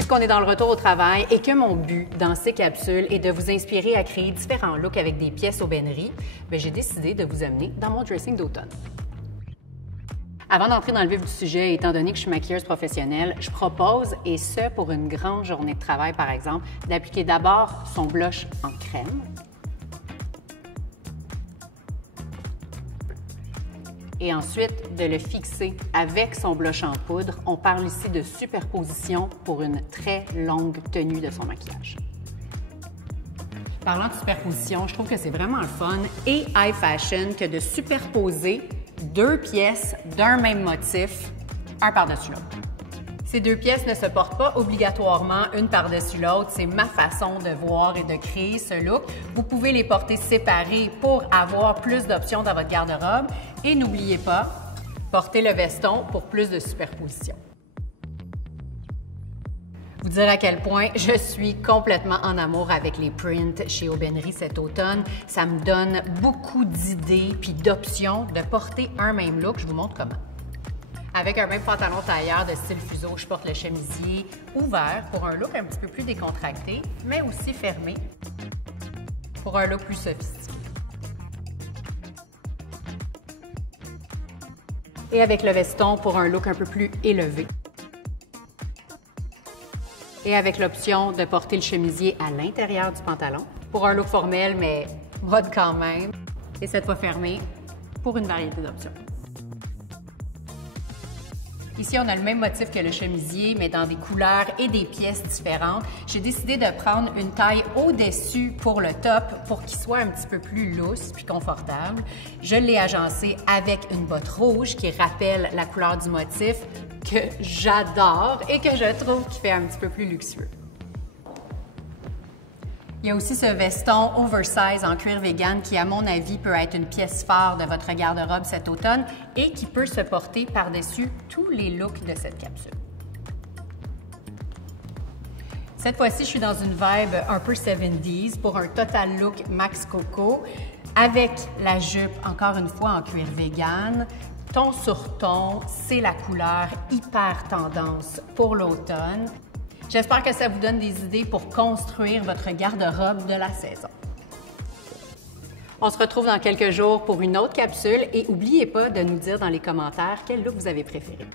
Puisqu'on est dans le retour au travail et que mon but dans ces capsules est de vous inspirer à créer différents looks avec des pièces aubainerie, j'ai décidé de vous amener dans mon dressing d'automne. Avant d'entrer dans le vif du sujet, étant donné que je suis maquilleuse professionnelle, je propose, et ce pour une grande journée de travail par exemple, d'appliquer d'abord son blush en crème. Et ensuite de le fixer avec son blush en poudre. On parle ici de superposition pour une très longue tenue de son maquillage. Parlant de superposition, je trouve que c'est vraiment le fun et high fashion que de superposer deux pièces d'un même motif, un par-dessus l'autre. Ces deux pièces ne se portent pas obligatoirement une par-dessus l'autre. C'est ma façon de voir et de créer ce look. Vous pouvez les porter séparés pour avoir plus d'options dans votre garde-robe. Et n'oubliez pas, portez le veston pour plus de superposition. Vous dire à quel point je suis complètement en amour avec les prints chez Aubainerie cet automne. Ça me donne beaucoup d'idées puis d'options de porter un même look. Je vous montre comment. Avec un même pantalon tailleur de style fuseau, je porte le chemisier ouvert pour un look un petit peu plus décontracté, mais aussi fermé pour un look plus sophistiqué. Et avec le veston pour un look un peu plus élevé. Et avec l'option de porter le chemisier à l'intérieur du pantalon pour un look formel, mais mode quand même. Et cette fois fermé pour une variété d'options. Ici, on a le même motif que le chemisier, mais dans des couleurs et des pièces différentes. J'ai décidé de prendre une taille au-dessus pour le top pour qu'il soit un petit peu plus lousse puis confortable. Je l'ai agencé avec une botte rouge qui rappelle la couleur du motif que j'adore et que je trouve qui fait un petit peu plus luxueux. Il y a aussi ce veston oversize en cuir vegan qui, à mon avis, peut être une pièce phare de votre garde-robe cet automne et qui peut se porter par-dessus tous les looks de cette capsule. Cette fois-ci, je suis dans une vibe un peu 70s pour un total look Max Coco avec la jupe, encore une fois, en cuir vegan. Ton sur ton, c'est la couleur hyper tendance pour l'automne. J'espère que ça vous donne des idées pour construire votre garde-robe de la saison. On se retrouve dans quelques jours pour une autre capsule et n'oubliez pas de nous dire dans les commentaires quel look vous avez préféré.